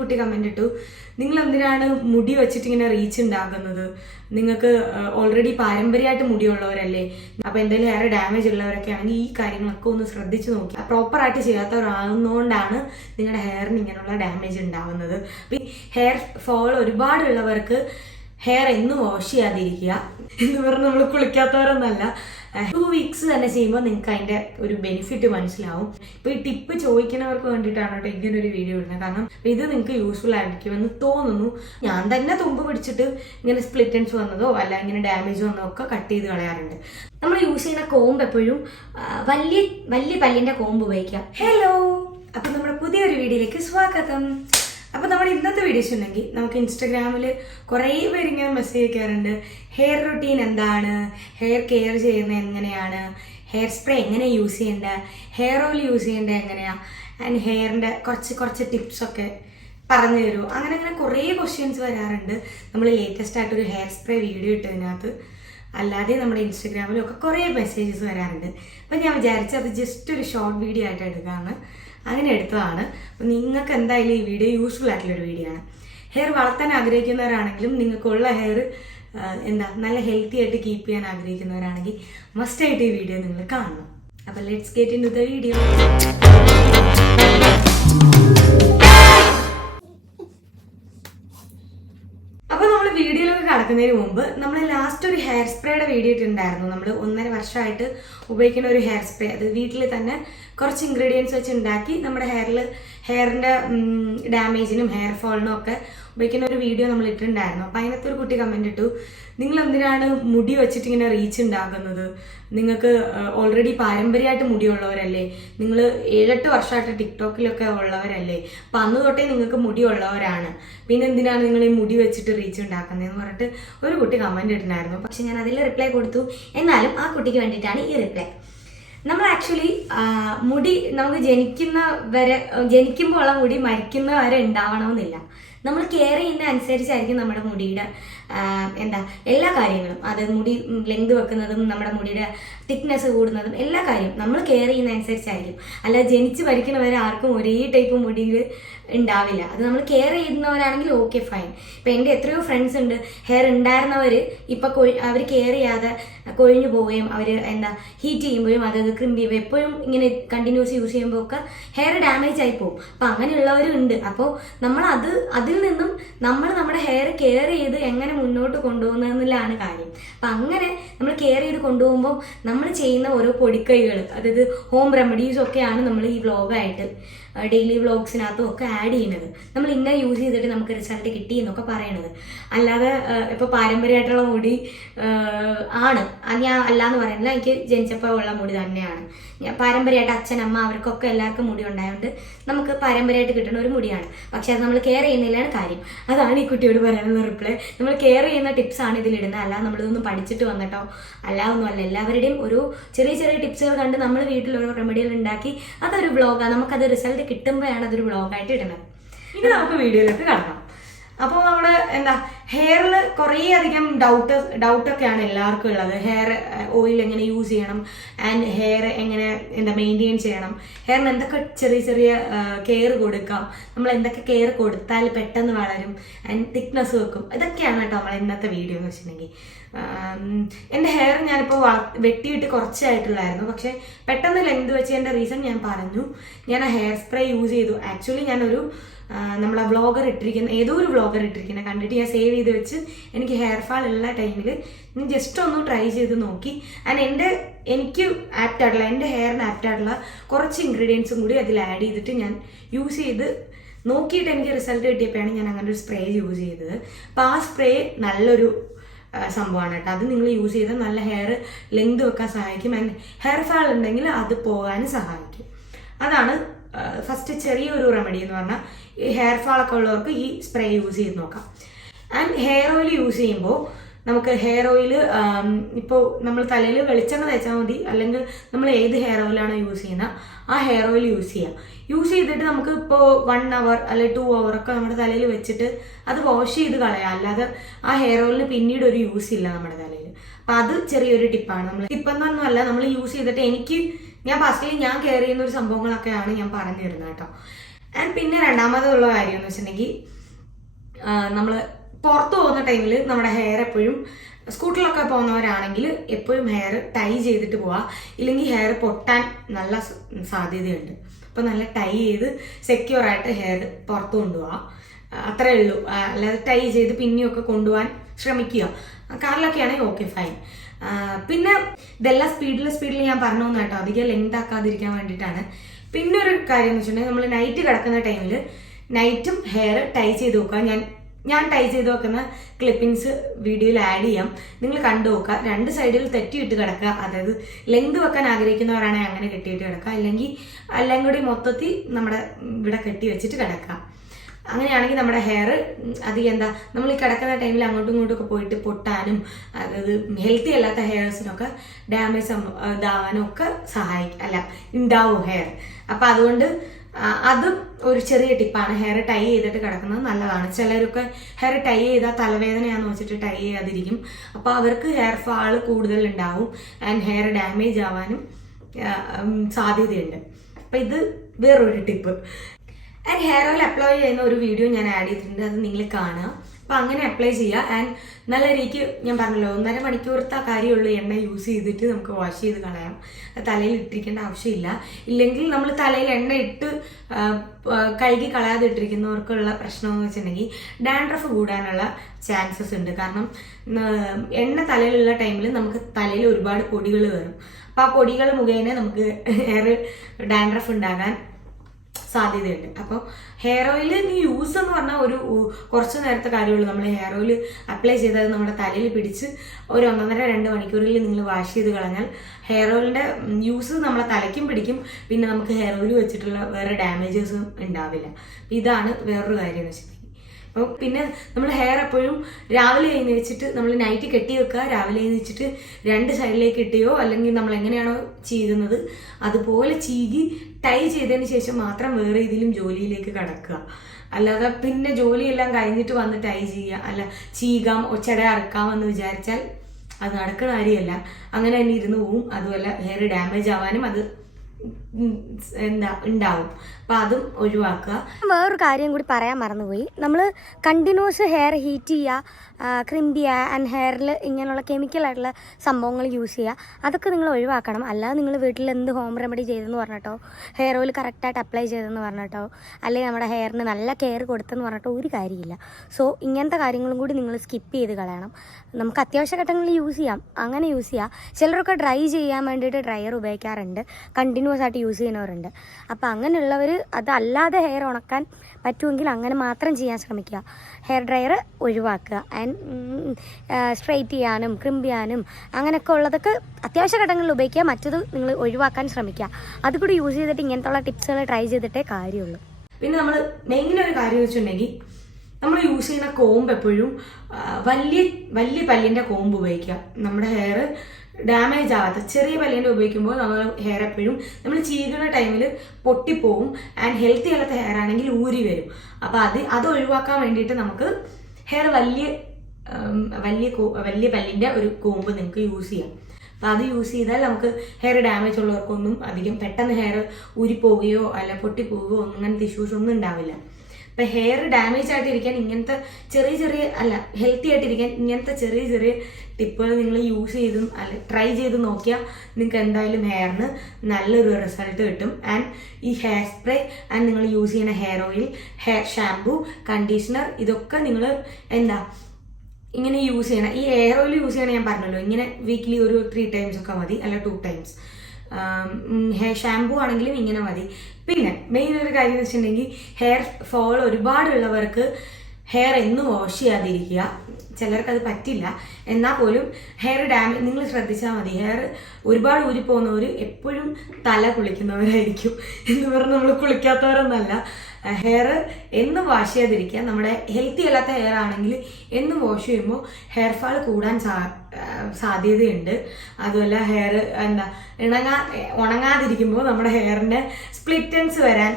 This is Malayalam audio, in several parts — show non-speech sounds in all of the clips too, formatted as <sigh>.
കുട്ടി കമന്റ് ഇട്ടു. നിങ്ങൾ എന്തിനാണ് മുടി വെച്ചിട്ട് ഇങ്ങനെ റീച്ച് ഉണ്ടാക്കുന്നത് നിങ്ങൾക്ക് ഓൾറെഡി പാരമ്പര്യമായിട്ട് മുടിയുള്ളവരല്ലേ? അപ്പോൾ എന്തെങ്കിലും ഹെയർ ഡാമേജ് ഉള്ളവരൊക്കെ ആണെങ്കിൽ ഈ കാര്യങ്ങളൊക്കെ ഒന്ന് ശ്രദ്ധിച്ച് നോക്കി. പ്രോപ്പറായിട്ട് ചെയ്യാത്തവരാകുന്നതുകൊണ്ടാണ് നിങ്ങളുടെ ഹെയറിന് ഇങ്ങനെയുള്ള ഡാമേജ് ഉണ്ടാവുന്നത്. അപ്പം ഹെയർ ഫോൾ ഒരുപാടുള്ളവർക്ക് ഹെയർ എന്നും വാഷ് ചെയ്യാതിരിക്കുക. എന്ന് പറഞ്ഞ് നമ്മൾ കുളിക്കാത്തവരൊന്നല്ല. ടു വീക്സ് തന്നെ ചെയ്യുമ്പോൾ നിങ്ങൾക്ക് അതിന്റെ ഒരു ബെനിഫിറ്റ് മനസ്സിലാവും. ഇപ്പൊ ഈ ടിപ്പ് ചോദിക്കുന്നവർക്ക് വേണ്ടിയിട്ടാണ് കേട്ടോ ഇങ്ങനെ ഒരു വീഡിയോ ഇടുന്നത്. കാരണം ഇത് നിങ്ങൾക്ക് യൂസ്ഫുൾ ആയിരിക്കുമെന്ന് തോന്നുന്നു. ഞാൻ തന്നെ തുമ്പ് പിടിച്ചിട്ട് ഇങ്ങനെ സ്പ്ലിറ്റൻസ് വന്നതോ അല്ല ഇങ്ങനെ ഡാമേജ് വന്നതോ ഒക്കെ കട്ട് ചെയ്ത് കളയാറുണ്ട്. നമ്മൾ യൂസ് ചെയ്യുന്ന കോമ്പ് എപ്പോഴും വലിയ വലിയ പല്ലിന്റെ കോമ്പ് ഉപയോഗിക്കാം ഹലോ അപ്പൊ നമ്മുടെ പുതിയൊരു വീഡിയോയിലേക്ക് സ്വാഗതം. അപ്പൊ നമ്മൾ ഇന്നത്തെ വീഡിയോസ് ഉണ്ടെങ്കിൽ നമുക്ക് ഇൻസ്റ്റഗ്രാമിൽ കുറേ പേര് ഇങ്ങനെ മെസ്സേജ് അയക്കാറുണ്ട്. ഹെയർ റൊട്ടീൻ എന്താണ്? ഹെയർ കെയർ ചെയ്യുന്നത് എങ്ങനെയാണ്? ഹെയർ സ്പ്രേ എങ്ങനെ യൂസ് ചെയ്യേണ്ടത് ഹെയർ ഓയിൽ യൂസ് ചെയ്യേണ്ടത് എങ്ങനെയാണ് ആൻഡ് ഹെയറിന്റെ കുറച്ച് കുറച്ച് ടിപ്സൊക്കെ പറഞ്ഞു തരുമോ? അങ്ങനെ അങ്ങനെ കുറേ ക്വസ്റ്റ്യൻസ് വരാറുണ്ട്. നമ്മൾ ലേറ്റസ്റ്റ് ആയിട്ടൊരു ഹെയർ സ്പ്രേ വീഡിയോ ഇട്ടതിനകത്ത്. അല്ലാതെ നമ്മുടെ ഇൻസ്റ്റഗ്രാമിലും ഒക്കെ കുറേ മെസ്സേജസ് വരാറുണ്ട്. അപ്പം ഞാൻ വിചാരിച്ചത് ജസ്റ്റ് ഒരു ഷോർട്ട് വീഡിയോ ആയിട്ട് എടുക്കാമെന്ന് അങ്ങനെ എടുത്തതാണ്. അപ്പം നിങ്ങൾക്ക് എന്തായാലും ഈ വീഡിയോ യൂസ്ഫുൾ ആയിട്ടുള്ള ഒരു വീഡിയോ ആണ്. ഹെയർ വളർത്താൻ ആഗ്രഹിക്കുന്നവരാണെങ്കിലും നിങ്ങൾക്കുള്ള ഹെയർ എന്താ നല്ല ഹെൽത്തി ആയിട്ട് കീപ്പ് ചെയ്യാൻ ആഗ്രഹിക്കുന്നവരാണെങ്കിൽ മസ്റ്റ് ആയിട്ട് ഈ വീഡിയോ നിങ്ങൾ കാണണം. അപ്പം let's get in the video വീഡിയോയിലൊക്കെ കടക്കുന്നതിന് മുമ്പ് നമ്മൾ ലാസ്റ്റ് ഒരു ഹെയർ സ്പ്രേയുടെ വീഡിയോ ഇട്ടുണ്ടായിരുന്നു നമ്മൾ ഒന്നര വർഷമായിട്ട് ഉപയോഗിക്കുന്ന ഒരു ഹെയർ സ്പ്രേ അത് വീട്ടിൽ തന്നെ കുറച്ച് ഇൻഗ്രീഡിയൻസ് വെച്ച് ഉണ്ടാക്കി നമ്മുടെ ഹെയറിൽ ഹെയറിന്റെ ഡാമേജിനും ഹെയർ ഫോളിനും ഒക്കെ ഉപയോഗിക്കുന്ന ഒരു വീഡിയോ നമ്മൾ ഇട്ടിട്ടുണ്ടായിരുന്നു. അപ്പോൾ അതിനകത്ത് ഒരു കുട്ടി കമന്റ് ഇട്ടു നിങ്ങൾ എന്തിനാണ് മുടി വെച്ചിട്ട് ഇങ്ങനെ റീച്ച് ഉണ്ടാക്കുന്നത് നിങ്ങൾക്ക് ഓൾറെഡി പാരമ്പര്യമായിട്ട് മുടിയുള്ളവരല്ലേ? നിങ്ങൾ ഏഴെട്ട് വർഷമായിട്ട് ടിക്ടോക്കിലൊക്കെ ഉള്ളവരല്ലേ? അപ്പം അന്ന് തൊട്ടേ നിങ്ങൾക്ക് മുടി ഉള്ളവരാണ് പിന്നെ എന്തിനാണ് നിങ്ങൾ ഈ മുടി വെച്ചിട്ട് റീച്ച് ഉണ്ടാക്കുന്നതെന്ന് പറഞ്ഞിട്ട് ഒരു കുട്ടി കമന്റ് ഇട്ടിട്ടുണ്ടായിരുന്നു. പക്ഷെ ഞാൻ അതിൽ റിപ്ലൈ കൊടുത്തു. എന്നാലും ആ കുട്ടിക്ക് വേണ്ടിയിട്ടാണ് ഈ റിപ്ലൈ നമ്മൾ ആക്ച്വലി മുടി നമുക്ക് ജനിക്കുന്ന വരെ ജനിക്കുമ്പോൾ ഉള്ള മുടി മരിക്കുന്ന വരെ ഉണ്ടാവണമെന്നില്ല. നമ്മൾ കെയർ ചെയ്യുന്ന അനുസരിച്ചായിരിക്കും നമ്മുടെ മുടിയുടെ എന്താ എല്ലാ കാര്യങ്ങളും അത് മുടി ലെങ്ത് വെക്കുന്നതും നമ്മുടെ മുടിയുടെ തിക്നെസ് കൂടുന്നതും എല്ലാ കാര്യവും നമ്മൾ കെയർ ചെയ്യുന്ന അനുസരിച്ചായിരിക്കും. അല്ല ജനിച്ച് ഭരിക്കുന്നവരെ ആർക്കും ഒരേ ടൈപ്പ് മുടിയിൽ ഉണ്ടാവില്ല. അത് നമ്മൾ കെയർ ചെയ്യുന്നവരാണെങ്കിൽ ഓക്കെ ഫൈൻ ഇപ്പം എന്റെ എത്രയോ ഫ്രണ്ട്സ് ഉണ്ട്. ഹെയർ ഉണ്ടായിരുന്നവർ ഇപ്പം കൊഴി അവർ കെയർ ചെയ്യാതെ കൊഴിഞ്ഞു പോവുകയും അവർ എന്താ ഹീറ്റ് ചെയ്യുമ്പോഴും അത് ക്രിമ്പ് ചെയ്യുമ്പോൾ എപ്പോഴും ഇങ്ങനെ കണ്ടിന്യൂസ് യൂസ് ചെയ്യുമ്പോൾ ഒക്കെ ഹെയർ ഡാമേജ് ആയി പോകും. അപ്പം അങ്ങനെയുള്ളവരും ഉണ്ട് അപ്പോൾ നമ്മൾ അത് അതിൽ നിന്നും നമ്മൾ നമ്മുടെ ഹെയർ കെയർ ചെയ്ത് എങ്ങനെ മുന്നോട്ട് കൊണ്ടുപോകുന്നതെന്നുള്ളതാണ് കാര്യം. അപ്പം അങ്ങനെ നമ്മൾ കെയർ ചെയ്ത് കൊണ്ടുപോകുമ്പോൾ നമ്മൾ ചെയ്യുന്ന ഓരോ പൊടിക്കൈകൾ അതായത് ഹോം റെമഡീസ് ഒക്കെയാണ് നമ്മൾ ഈ വ്ളോഗായിട്ട് ഡെയിലി വ്ളോഗ്സിനകത്തും ഒക്കെ ആഡ് ചെയ്യുന്നത്. നമ്മൾ ഇന്ന യൂസ് ചെയ്തിട്ട് നമുക്ക് റിസൾട്ട് കിട്ടി എന്നൊക്കെ പറയണത്. അല്ലാതെ ഇപ്പോൾ പാരമ്പര്യമായിട്ടുള്ള മുടി ആണ്. ഞാൻ അല്ലാന്ന് പറയുന്നില്ല. എനിക്ക് ജനിച്ചപ്പോൾ ഉള്ള മുടി തന്നെയാണ്. ഞാൻ പാരമ്പര്യമായിട്ട് അച്ഛൻ അമ്മ അവർക്കൊക്കെ എല്ലാവർക്കും മുടി ഉണ്ടായതുകൊണ്ട് നമുക്ക് പാരമ്പര്യമായിട്ട് കിട്ടുന്ന ഒരു മുടിയാണ്. പക്ഷെ അത് നമ്മൾ കെയർ ചെയ്യുന്നില്ലാണ് കാര്യം. അതാണ് ഈ കുട്ടിയോട് പറയാനുള്ള റിപ്ലൈ നമ്മൾ കെയർ ചെയ്യുന്ന ടിപ്സ് ആണ് ഇതിലിടുന്നത്. അല്ലാതെ നമ്മളിതൊന്നും പഠിച്ചിട്ട് വന്നിട്ടോ അല്ലാതൊന്നുമല്ല എല്ലാവരുടെയും ഒരു ചെറിയ ചെറിയ ടിപ്സുകൾ കണ്ട് നമ്മൾ വീട്ടിൽ റെമഡികൾ ഉണ്ടാക്കി അതൊരു ബ്ലോഗാണ് നമുക്കത് റിസൾട്ട് കിട്ടുമ്പോഴാണ് അതൊരു ബ്ലോഗായിട്ട് ഇടുന്നത്. ഇനി നമുക്ക് വീഡിയോയിലേക്ക് കടക്കാം. അപ്പോൾ നമ്മുടെ എന്താ ഹെയറിൽ കുറേ അധികം ഡൗട്ട് ഡൗട്ടൊക്കെയാണ് എല്ലാവർക്കും ഉള്ളത്. ഹെയർ ഓയിൽ എങ്ങനെ യൂസ് ചെയ്യണം? ആൻഡ് ഹെയർ എങ്ങനെ എന്താ മെയിന്റെയിൻ ചെയ്യണം? ഹെയറിന് എന്തൊക്കെ ചെറിയ ചെറിയ കെയർ കൊടുക്കാം? നമ്മൾ എന്തൊക്കെ കെയർ കൊടുത്താൽ പെട്ടെന്ന് വളരും? ആൻഡ് തിക്നെസ് വെക്കും? ഇതൊക്കെയാണ് കേട്ടോ നമ്മൾ ഇന്നത്തെ വീഡിയോ എന്ന് വെച്ചിട്ടുണ്ടെങ്കിൽ. എന്റെ ഹെയർ ഞാനിപ്പോൾ വെട്ടിയിട്ട് കുറച്ചായിട്ടുള്ളായിരുന്നു. പക്ഷേ പെട്ടെന്ന് ലെങ്ത് വെച്ചതിന്റെ റീസൺ ഞാൻ പറഞ്ഞു. ഞാൻ ആ ഹെയർ സ്പ്രേ യൂസ് ചെയ്തു. ആക്ച്വലി ഞാനൊരു നമ്മളെ വ്ളോഗർ ഇട്ടിരിക്കുന്ന ഏതോ ഒരു വ്ളോഗർ ഇട്ടിരിക്കുന്ന കണ്ടിട്ട് ഞാൻ സേവ് ചെയ്ത് വെച്ച് എനിക്ക് ഹെയർ ഫാൾ ഉള്ള ടൈമിൽ ഞാൻ ജസ്റ്റ് ഒന്ന് ട്രൈ ചെയ്ത് നോക്കി. ആൻഡ് എന്റെ എനിക്ക് ആപ്റ്റ് ആയിട്ടുള്ള എന്റെ ഹെയറിന് ആപ്റ്റ് ആയിട്ടുള്ള കുറച്ച് ഇൻഗ്രീഡിയൻസും കൂടി അതിൽ ആഡ് ചെയ്തിട്ട് ഞാൻ യൂസ് ചെയ്ത് നോക്കിയിട്ട് എനിക്ക് റിസൾട്ട് കിട്ടിയപ്പോഴാണ് ഞാൻ അങ്ങനെ ഒരു സ്പ്രേ യൂസ് ചെയ്തത്. അപ്പോൾ ആ സ്പ്രേ നല്ലൊരു സംഭവമാണ് കേട്ടോ. അത് നിങ്ങൾ യൂസ് ചെയ്താൽ നല്ല ഹെയർ ലെങ്ത് വെക്കാൻ സഹായിക്കും. ആൻഡ് ഹെയർ ഫാൾ ഉണ്ടെങ്കിൽ അത് പോകാനും സഹായിക്കും. അതാണ് ഫസ്റ്റ് ചെറിയൊരു റെമഡി എന്ന് പറഞ്ഞാൽ ഈ ഹെയർ ഫാളൊക്കെ ഉള്ളവർക്ക് ഈ സ്പ്രേ യൂസ് ചെയ്ത് നോക്കാം. ആൻഡ് ഹെയർ ഓയിൽ യൂസ് ചെയ്യുമ്പോൾ നമുക്ക് ഹെയർ ഓയിൽ ഇപ്പോൾ നമ്മൾ തലയിൽ വെളിച്ചെണ്ണ തേച്ചാൽ മതി അല്ലെങ്കിൽ നമ്മൾ ഏത് ഹെയർ ഓയിലാണോ യൂസ് ചെയ്യുന്നത് ആ ഹെയർ ഓയിൽ യൂസ് ചെയ്യാം. യൂസ് ചെയ്തിട്ട് നമുക്ക് ഇപ്പോൾ വൺ അവർ അല്ലെങ്കിൽ ടു അവർ ഒക്കെ നമ്മുടെ തലയിൽ വെച്ചിട്ട് അത് വാഷ് ചെയ്ത് കളയാം. അല്ലാതെ ആ ഹെയർ ഓയിലിന് പിന്നീട് ഒരു യൂസ് ഇല്ല നമ്മുടെ തലയിൽ. അപ്പം അത് ചെറിയൊരു ടിപ്പാണ് നമ്മൾ ടിപ്പെന്നൊന്നുമല്ല നമ്മൾ യൂസ് ചെയ്തിട്ട് എനിക്ക് ഞാൻ ഫസ്റ്റിൽ ഞാൻ കെയർ ചെയ്യുന്ന ഒരു സംഭവങ്ങളൊക്കെയാണ് ഞാൻ പറഞ്ഞു തരുന്നത് കേട്ടോ. ആൻഡ് പിന്നെ രണ്ടാമതുള്ള കാര്യം എന്ന് വെച്ചിട്ടുണ്ടെങ്കിൽ നമ്മൾ പുറത്ത് പോകുന്ന ടൈമിൽ നമ്മുടെ ഹെയർ എപ്പോഴും സ്കൂട്ടറിലൊക്കെ പോകുന്നവരാണെങ്കിൽ എപ്പോഴും ഹെയർ ടൈ ചെയ്തിട്ട് പോവാ. ഇല്ലെങ്കിൽ ഹെയർ പൊട്ടാൻ നല്ല സാധ്യതയുണ്ട്. അപ്പോൾ നല്ല ടൈ ചെയ്ത് സെക്യൂർ ആയിട്ട് ഹെയർ പുറത്ത് കൊണ്ടുപോകാം അത്രേ ഉള്ളൂ. അല്ലാതെ ടൈ ചെയ്ത് പിന്നെയൊക്കെ കൊണ്ടുപോകാൻ ശ്രമിക്കുക. കാറിലൊക്കെ ആണെങ്കിൽ ഓക്കെ ഫൈൻ പിന്നെ ഇതെല്ലാം സ്പീഡിൽ സ്പീഡിൽ ഞാൻ പറഞ്ഞു തന്നെ കേട്ടോ. അധികം ലെങ്ത് ആക്കാതിരിക്കാൻ വേണ്ടിയിട്ടാണ്. പിന്നെ ഒരു കാര്യം എന്ന് വെച്ചിട്ടുണ്ടെങ്കിൽ നമ്മൾ നൈറ്റ് കിടക്കുന്ന ടൈമിൽ നൈറ്റും ഹെയർ ടൈ ചെയ്ത് നോക്കുക ഞാൻ ഞാൻ ടൈ ചെയ്ത് വെക്കുന്ന ക്ലിപ്പിങ്സ് വീഡിയോയിൽ ആഡ് ചെയ്യാം. നിങ്ങൾ കണ്ടു നോക്കുക. രണ്ട് സൈഡിൽ തെറ്റിയിട്ട് കിടക്കുക. അതായത് ലെങ്ത് വെക്കാൻ ആഗ്രഹിക്കുന്നവരാണെങ്കിൽ അങ്ങനെ കെട്ടിയിട്ട് കിടക്കുക. അല്ലെങ്കിൽ എല്ലാം കൂടി മൊത്തത്തിൽ നമ്മുടെ ഇവിടെ കെട്ടി വെച്ചിട്ട് കിടക്കുക. അങ്ങനെയാണെങ്കിൽ നമ്മുടെ ഹെയർ അധികം എന്താ നമ്മൾ ഈ കിടക്കുന്ന ടൈമിൽ അങ്ങോട്ടും ഇങ്ങോട്ടും ഒക്കെ പോയിട്ട് പൊട്ടാനും അതായത് ഹെൽത്തി അല്ലാത്ത ഹെയർസിനൊക്കെ ഡാമേജ് ഇതാവാനും ഒക്കെ സഹായിക്കും അല്ല ഉണ്ടാവും ഹെയർ അപ്പം അതുകൊണ്ട് അതും ഒരു ചെറിയ ടിപ്പാണ് ഹെയർ ടൈ ചെയ്തിട്ട് കിടക്കുന്നത് നല്ലതാണ്. ചിലരൊക്കെ ഹെയർ ടൈ ചെയ്താൽ തലവേദനയാന്ന് വെച്ചിട്ട് ടൈ ചെയ്യാതിരിക്കും. അപ്പോൾ അവർക്ക് ഹെയർ ഫാൾ കൂടുതൽ ഉണ്ടാവും ആൻഡ് ഹെയർ ഡാമേജ് ആവാനും സാധ്യതയുണ്ട്. അപ്പം ഇത് വേറൊരു tip and hair oil apply ചെയ്യുന്ന ഒരു വീഡിയോ ഞാൻ ആഡ് ചെയ്തിട്ടുണ്ട്. അത് നിങ്ങൾ കാണുക. അപ്പം അങ്ങനെ അപ്ലൈ ചെയ്യുക ആൻഡ് നല്ല രീതിക്ക് ഞാൻ പറഞ്ഞല്ലോ ഒന്നര മണിക്കൂറത്തെ കാര്യമുള്ള എണ്ണ യൂസ് ചെയ്തിട്ട് നമുക്ക് വാഷ് ചെയ്ത് കളയാം. തലയിൽ ഇട്ടിരിക്കേണ്ട ആവശ്യമില്ല. ഇല്ലെങ്കിൽ നമ്മൾ തലയിൽ എണ്ണ ഇട്ട് കഴുകി കളയാതെ ഇട്ടിരിക്കുന്നവർക്കുള്ള പ്രശ്നം എന്ന് വെച്ചിട്ടുണ്ടെങ്കിൽ ഡാൻഡ്രഫ് കൂടാനുള്ള ചാൻസസ് ഉണ്ട്. കാരണം എണ്ണ തലയിലുള്ള ടൈമിൽ നമുക്ക് തലയിൽ ഒരുപാട് പൊടികൾ വരും. അപ്പോൾ ആ പൊടികൾ മുഖേന നമുക്ക് <laughs> ഹെയർ ഡാൻഡ്രഫ് ഉണ്ടാകാൻ സാധ്യതയുണ്ട്. അപ്പോൾ ഹെയർ ഓയിൽ നീ യൂസ് എന്ന് പറഞ്ഞാൽ ഒരു കുറച്ച് നേരത്തെ കാര്യമുള്ളൂ. നമ്മൾ ഹെയർ ഓയിൽ അപ്ലൈ ചെയ്താൽ നമ്മുടെ തലയിൽ പിടിച്ച് ഒരു ഒന്നൊന്നര രണ്ട് മണിക്കൂറിൽ നിങ്ങൾ വാഷ് ചെയ്ത് കളഞ്ഞാൽ ഹെയർ ഓയിലിന്റെ യൂസ് നമ്മളെ തലയ്ക്കും പിടിക്കും. പിന്നെ നമുക്ക് ഹെയർ ഓയിൽ വെച്ചിട്ടുള്ള വേറെ ഡാമേജസും ഉണ്ടാവില്ല. ഇതാണ് വേറൊരു കാര്യം എന്ന് വെച്ചിട്ടുണ്ടെങ്കിൽ. അപ്പോൾ പിന്നെ നമ്മൾ ഹെയർ എപ്പോഴും രാവിലെ എഴുന്നേച്ചിട്ട് നമ്മൾ നൈറ്റ് കെട്ടി വെക്കുക. രാവിലെ എഴുന്നേച്ചിട്ട് രണ്ട് സൈഡിലേക്ക് ഇട്ടുകയോ അല്ലെങ്കിൽ നമ്മൾ എങ്ങനെയാണോ ചെയ്യുന്നത് അതുപോലെ ചീകി ടൈ ചെയ്തതിന് ശേഷം മാത്രം വേറെ ഇതിലും ജോലിയിലേക്ക് കടക്കുക. അല്ലാതെ പിന്നെ ജോലിയെല്ലാം കഴിഞ്ഞിട്ട് വന്ന് ടൈ ചെയ്യുക. അല്ല ചീകാം ഒച്ചട അറക്കാമെന്ന് വിചാരിച്ചാൽ അത് നടക്കുന്ന കാര്യമല്ല. അങ്ങനെ തന്നെ ഇരുന്ന് പോവും. അതുമല്ല ഹെയർ ഡാമേജ് ആവാനും അത് എന്താ ഉണ്ടാവും. അപ്പം അതും ഒഴിവാക്കുക. വേറൊരു കാര്യം കൂടി പറയാൻ മറന്നുപോയി. നമ്മൾ കണ്ടിന്യൂസ് ഹെയർ ഹീറ്റ് ചെയ്യുക ക്രിമ്പ് ചെയ്യുക ആൻഡ് ഹെയറിൽ ഇങ്ങനെയുള്ള കെമിക്കൽ ആയിട്ടുള്ള സംഭവങ്ങൾ യൂസ് ചെയ്യുക അതൊക്കെ നിങ്ങൾ ഒഴിവാക്കണം. അല്ലാതെ നിങ്ങൾ വീട്ടിൽ എന്ത് ഹോം റെമഡി ചെയ്തെന്ന് പറഞ്ഞിട്ടോ ഹെയർ ഓയിൽ കറക്റ്റായിട്ട് അപ്ലൈ ചെയ്തെന്ന് പറഞ്ഞിട്ടോ അല്ലെങ്കിൽ നമ്മുടെ ഹെയറിന് നല്ല കെയർ കൊടുത്തെന്ന് പറഞ്ഞിട്ടോ ഒരു കാര്യമില്ല. സോ ഇങ്ങനത്തെ കാര്യങ്ങളും കൂടി നിങ്ങൾ സ്കിപ്പ് ചെയ്ത് കളയണം. നമുക്ക് അത്യാവശ്യ ഘട്ടങ്ങളിൽ യൂസ് ചെയ്യാം. അങ്ങനെ യൂസ് ചെയ്യാം. ചിലരൊക്കെ ഡ്രൈ ചെയ്യാൻ വേണ്ടിയിട്ട് ഡ്രയർ ഉപയോഗിക്കാറുണ്ട്. കണ്ടിന്യൂസ് ആയിട്ട് യൂസ് ചെയ്യുന്നവരുണ്ട്. അപ്പോൾ അങ്ങനെയുള്ളവർ അതല്ലാതെ ഹെയർ ഉണക്കാൻ പറ്റുമെങ്കിൽ അങ്ങനെ മാത്രം ചെയ്യാൻ ശ്രമിക്കുക. ഹെയർ ഡ്രയർ ഒഴിവാക്കുക. ആൻഡ് സ്ട്രെയിറ്റ് ചെയ്യാനും ക്രിംപ് ചെയ്യാനും അങ്ങനെയൊക്കെ ഉള്ളതൊക്കെ അത്യാവശ്യ ഘട്ടങ്ങളിൽ ഉപയോഗിക്കുക. മറ്റത് നിങ്ങൾ ഒഴിവാക്കാൻ ശ്രമിക്കുക. അത് കൂടി യൂസ് ചെയ്തിട്ട് ഇങ്ങനത്തെ ടിപ്സുകൾ ട്രൈ ചെയ്തിട്ടേ കാര്യമുള്ളൂ. പിന്നെ നമ്മൾ മെയിൻ ഒരു കാര്യം വെച്ചിട്ടുണ്ടെങ്കിൽ നമ്മൾ യൂസ് ചെയ്യുന്ന കോമ്പ് എപ്പോഴും വലിയ വലിയ പല്ലിന്റെ കോമ്പ് ഉപയോഗിക്കുക. നമ്മുടെ ഹെയർ ഡാമേജ് ആവാത്ത ചെറിയ പല്ലിന്റെ ഉപയോഗിക്കുമ്പോൾ നമ്മൾ ഹെയർ എപ്പോഴും നമ്മൾ ചീകുന്ന ടൈമിൽ പൊട്ടിപ്പോവും ആൻഡ് ഹെൽത്തി അല്ലാത്ത ഹെയർ ആണെങ്കിൽ ഊരി വരും. അപ്പോൾ അത് അത് ഒഴിവാക്കാൻ വേണ്ടിയിട്ട് നമുക്ക് ഹെയർ വലിയ വലിയ വലിയ പല്ലിന്റെ ഒരു കോമ്പ് നിങ്ങൾക്ക് യൂസ് ചെയ്യാം. അപ്പം അത് യൂസ് ചെയ്താൽ നമുക്ക് ഹെയർ ഡാമേജ് ഉള്ളവർക്കൊന്നും അധികം പെട്ടെന്ന് ഹെയർ ഊരിപ്പോവുകയോ അല്ല പൊട്ടിപ്പോവുകയോ അങ്ങനത്തെ ഇഷ്യൂസ് ഒന്നും ഉണ്ടാവില്ല. അപ്പം ഹെയർ ഡാമേജ് ആയിട്ടിരിക്കാൻ ഇങ്ങനത്തെ ചെറിയ ചെറിയ അല്ല ഹെൽത്തി ആയിട്ടിരിക്കാൻ ഇങ്ങനത്തെ ചെറിയ ചെറിയ ടിപ്പുകൾ നിങ്ങൾ യൂസ് ചെയ്തും അല്ല ട്രൈ ചെയ്ത് നോക്കിയാൽ നിങ്ങൾക്ക് എന്തായാലും ഹെയറിന് നല്ലൊരു റിസൾട്ട് കിട്ടും. ആൻഡ് ഈ ഹെയർ സ്പ്രേ ആൻഡ് നിങ്ങൾ യൂസ് ചെയ്യുന്ന hair oil hair shampoo conditioner ഇതൊക്കെ നിങ്ങൾ എന്താ ഇങ്ങനെ യൂസ് ചെയ്യണം. ഈ ഹെയർ ഓയിൽ യൂസ് ചെയ്യണം ഞാൻ പറഞ്ഞല്ലോ. ഇങ്ങനെ വീക്ക്ലി ഒരു ത്രീ ടൈംസ് ഒക്കെ മതി അല്ല ടു ടൈംസ് ഹെയർ ഷാംപൂ ആണെങ്കിലും ഇങ്ങനെ മതി. പിന്നെ മെയിൻ ഒരു കാര്യം എന്ന് വെച്ചിട്ടുണ്ടെങ്കിൽ ഹെയർ ഫോൾ ഒരുപാടുള്ളവർക്ക് ഹെയർ എന്നും വാഷ് ചെയ്യാതിരിക്കുക. ചിലർക്ക് അത് പറ്റില്ല. എന്നാൽ പോലും ഹെയർ ഡാമേജ് നിങ്ങൾ ശ്രദ്ധിച്ചാൽ മതി. ഹെയർ ഒരുപാട് ഊരി പോകുന്നവർ എപ്പോഴും തല കുളിക്കുന്നവരായിരിക്കും എന്ന് പറഞ്ഞ് നമ്മൾ കുളിക്കാത്തവരൊന്നല്ല. ഹെയർ എന്നും വാഷ് ചെയ്യാതിരിക്കുക. നമ്മുടെ ഹെൽത്തി അല്ലാത്ത ഹെയർ ആണെങ്കിൽ എന്നും വാഷ് ചെയ്യുമ്പോൾ ഹെയർ ഫാൾ കൂടാൻ സാ സാധ്യതയുണ്ട്. അതുപോലെ ഹെയർ എന്താ ഇണങ്ങാ ഉണങ്ങാതിരിക്കുമ്പോൾ നമ്മുടെ ഹെയറിന്റെ സ്പ്ലിറ്റൻസ് വരാൻ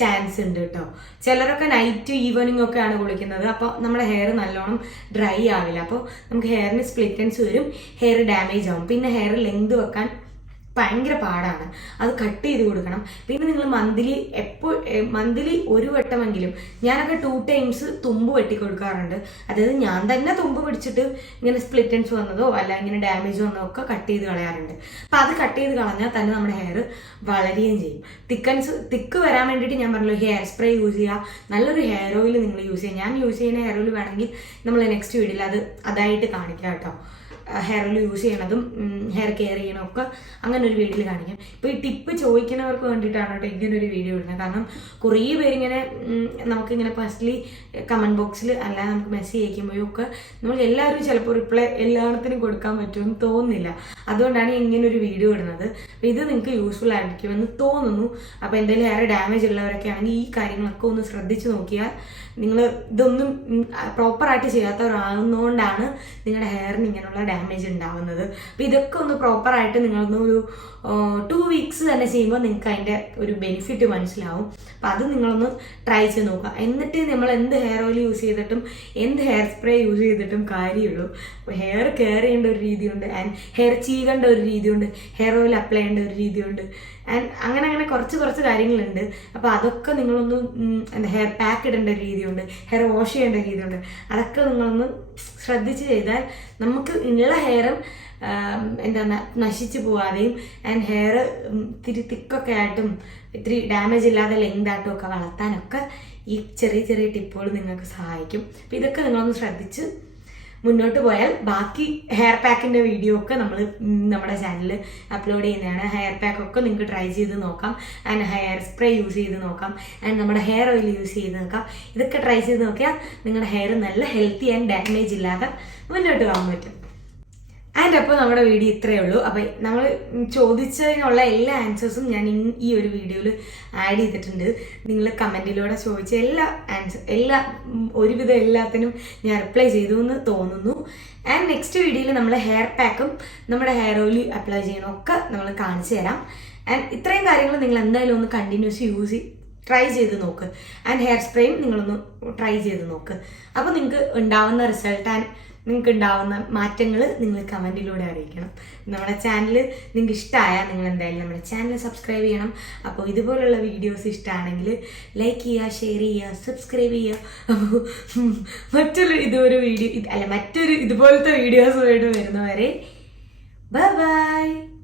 ചാൻസ് ഉണ്ട് കേട്ടോ. ചിലരൊക്കെ നൈറ്റ് ഈവനിങ് ഒക്കെയാണ് കുളിക്കുന്നത്. അപ്പോൾ നമ്മുടെ ഹെയർ നല്ലോണം ഡ്രൈ ആവില്ല. അപ്പോൾ നമുക്ക് ഹെയറിന് സ്പ്ലിറ്റൻസ് വരും ഹെയർ ഡാമേജ് ആവും. പിന്നെ ഹെയർ ലെങ്ത് വെക്കാൻ ഭയങ്കര പാടാണ്. അത് കട്ട് ചെയ്ത് കൊടുക്കണം. പിന്നെ നിങ്ങൾ മന്ത്ലി എപ്പോൾ മന്ത്ലി ഒരു വട്ടമെങ്കിലും ഞാനൊക്കെ ടു ടൈംസ് തുമ്പ് വെട്ടി കൊടുക്കാറുണ്ട്. അതായത് ഞാൻ തന്നെ തുമ്പ് പിടിച്ചിട്ട് ഇങ്ങനെ സ്പ്ലിറ്റൻസ് വന്നതോ അല്ല ഇങ്ങനെ ഡാമേജ് വന്നതോ ഒക്കെ കട്ട് ചെയ്ത് കളയാറുണ്ട്. അപ്പം അത് കട്ട് ചെയ്ത് കളഞ്ഞാൽ തന്നെ നമ്മുടെ ഹെയർ വളരുകയും ചെയ്യും. തിക്കൻസ് തിക്ക് വരാൻ വേണ്ടിയിട്ട് ഞാൻ പറഞ്ഞല്ലോ ഹെയർ സ്പ്രേ യൂസ് ചെയ്യുക. നല്ലൊരു ഹെയർ ഓയിൽ നിങ്ങൾ യൂസ് ചെയ്യുക. ഞാൻ യൂസ് ചെയ്യുന്ന ഹെയർ ഓയിൽ വേണമെങ്കിൽ നമ്മൾ നെക്സ്റ്റ് വീഡിയോയിൽ അത് അതായിട്ട് കാണിക്കാം കേട്ടോ. ഹെയർ ഓയിൽ യൂസ് ചെയ്യണതും ഹെയർ കെയർ ചെയ്യണതും ഒക്കെ അങ്ങനെ ഒരു വീഡിയോയിൽ കാണിക്കാം. ഇപ്പോൾ ഈ ടിപ്പ് ചോദിക്കുന്നവർക്ക് വേണ്ടിയിട്ടാണ് കേട്ടോ ഇങ്ങനെ ഒരു വീഡിയോ ഇടുന്നത്. കാരണം കുറേ പേരിങ്ങനെ നമുക്ക് നമുക്കിങ്ങനെ ഫസ്റ്റ്ലി കമന്റ് ബോക്സിൽ അല്ലാതെ നമുക്ക് മെസ്സേജ് അയക്കുമ്പോഴും ഒക്കെ നമ്മൾ എല്ലാവരും ചിലപ്പോൾ റിപ്ലൈ എല്ലാത്തിനും കൊടുക്കാൻ പറ്റുമെന്ന് തോന്നുന്നില്ല. അതുകൊണ്ടാണ് ഇങ്ങനെ ഒരു വീഡിയോ ഇടുന്നത്. അപ്പോൾ ഇത് നിങ്ങൾക്ക് യൂസ്ഫുൾ ആയിരിക്കുമെന്ന് തോന്നുന്നു. അപ്പോൾ എന്തെങ്കിലും ഹെയർ ഡാമേജ് ഉള്ളവരൊക്കെ ആണെങ്കിൽ ഈ കാര്യങ്ങളൊക്കെ ഒന്ന് ശ്രദ്ധിച്ച് നോക്കിയാൽ നിങ്ങൾ ഇതൊന്നും പ്രോപ്പറായിട്ട് ചെയ്യാത്തവരാകുന്നതുകൊണ്ടാണ് നിങ്ങളുടെ ഹെയറിന് ഇങ്ങനെയുള്ള ഡാമേജ് ഉണ്ടാവുന്നത്. അപ്പോൾ ഇതൊക്കെ ഒന്ന് പ്രോപ്പറായിട്ട് നിങ്ങളൊന്ന് ഒരു ടു വീക്സ് തന്നെ ചെയ്യുമ്പോൾ നിങ്ങൾക്ക് അതിന്റെ ഒരു ബെനിഫിറ്റ് മനസ്സിലാവും. അപ്പോൾ അത് നിങ്ങളൊന്ന് ട്രൈ ചെയ്ത് നോക്കുക. എന്നിട്ട് നമ്മൾ എന്ത് ഹെയർ ഓയിൽ യൂസ് ചെയ്തിട്ടും എന്ത് ഹെയർ സ്പ്രേ യൂസ് ചെയ്തിട്ടും കാര്യമുള്ളൂ. അപ്പോൾ ഹെയർ കെയർ ചെയ്യേണ്ട ഒരു രീതിയുണ്ട്. ആൻഡ് ഹെയർ ചീകേണ്ട ഒരു രീതിയുണ്ട്. ഹെയർ ഓയിൽ അപ്ലൈ ചെയ്യേണ്ട ഒരു രീതിയുണ്ട്. ആൻഡ് അങ്ങനെ അങ്ങനെ കുറച്ച് കുറച്ച് കാര്യങ്ങളുണ്ട്. അപ്പോൾ അതൊക്കെ നിങ്ങളൊന്ന് എന്താ ഹെയർ പാക്ക് ഇടേണ്ട രീതിയുണ്ട്. ഹെയർ വാഷ് ചെയ്യേണ്ട രീതിയുണ്ട്. അതൊക്കെ നിങ്ങളൊന്ന് ശ്രദ്ധിച്ച് ചെയ്താൽ നമുക്ക് ഉള്ള ഹെയറും എന്താ നശിച്ചു പോവാതെയും ആൻഡ് ഹെയർ ഇത്തിരി തിക്കൊക്കെ ആയിട്ടും ഇത്തിരി ഡാമേജ് ഇല്ലാതെ ലെങ്ത് ആയിട്ടും ഒക്കെ വളർത്താനൊക്കെ ഈ ചെറിയ ചെറിയ ടിപ്പുകൾ നിങ്ങൾക്ക് സഹായിക്കും. അപ്പം ഇതൊക്കെ നിങ്ങളൊന്ന് ശ്രദ്ധിച്ച് മുന്നോട്ട് പോയാൽ ബാക്കി ഹെയർ പാക്കിന്റെ വീഡിയോ ഒക്കെ നമ്മൾ നമ്മുടെ ചാനലിൽ അപ്ലോഡ് ചെയ്യുന്നതാണ്. ഹെയർ പാക്ക് ഒക്കെ നിങ്ങൾക്ക് ട്രൈ ചെയ്ത് നോക്കാം. ആൻഡ് ഹെയർ സ്പ്രേ യൂസ് ചെയ്ത് നോക്കാം. ആൻഡ് നമ്മുടെ ഹെയർ ഓയിൽ യൂസ് ചെയ്ത് നോക്കാം. ഇതൊക്കെ ട്രൈ ചെയ്ത് നോക്കിയാൽ നിങ്ങളുടെ ഹെയർ നല്ല ഹെൽത്തി ആൻഡ് ഡാമേജ് ഇല്ലാതെ മുന്നോട്ട് പോകാൻ പറ്റും. ആൻഡ് അപ്പോൾ നമ്മുടെ വീഡിയോ ഇത്രയേ ഉള്ളൂ. അപ്പോൾ നമ്മൾ ചോദിച്ചതിനുള്ള എല്ലാ ആൻസേഴ്സും ഞാൻ ഈ ഒരു വീഡിയോയിൽ ആഡ് ചെയ്തിട്ടുണ്ട്. നിങ്ങൾ കമന്റിലൂടെ ചോദിച്ച എല്ലാ ആൻസർ എല്ലാ ഒരുവിധം എല്ലാത്തിനും ഞാൻ റിപ്ലൈ ചെയ്തു എന്ന് തോന്നുന്നു. ആൻഡ് നെക്സ്റ്റ് വീഡിയോയിൽ നമ്മൾ ഹെയർ പാക്കും നമ്മുടെ ഹെയർ ഓയിൽ അപ്ലൈ ചെയ്യണമൊക്കെ നമ്മൾ കാണിച്ചു തരാം. ആൻഡ് ഇത്രയും കാര്യങ്ങൾ നിങ്ങൾ എന്തായാലും ഒന്ന് കണ്ടിന്യൂസ് യൂസ് ട്രൈ ചെയ്ത് നോക്ക്. ആൻഡ് ഹെയർ സ്പ്രേയും നിങ്ങളൊന്ന് ട്രൈ ചെയ്ത് നോക്ക്. അപ്പോൾ നിങ്ങൾക്ക് ഉണ്ടാവുന്ന റിസൾട്ട് ആൻഡ് നിങ്ങൾക്ക് ഉണ്ടാവുന്ന മാറ്റങ്ങൾ നിങ്ങൾ കമന്റിലൂടെ അറിയിക്കണം. നമ്മുടെ ചാനൽ നിങ്ങൾക്ക് ഇഷ്ടമായാൽ നിങ്ങൾ എന്തായാലും നമ്മുടെ ചാനൽ സബ്സ്ക്രൈബ് ചെയ്യണം. അപ്പോൾ ഇതുപോലുള്ള വീഡിയോസ് ഇഷ്ടമാണെങ്കിൽ ലൈക്ക് ചെയ്യുക ഷെയർ ചെയ്യുക സബ്സ്ക്രൈബ് ചെയ്യുക. അപ്പോൾ മറ്റൊരു ഇതൊരു വീഡിയോ അല്ല മറ്റൊരു ഇതുപോലത്തെ വീഡിയോസ് വേണ്ടി വരുന്നവരെ ബൈ ബൈ.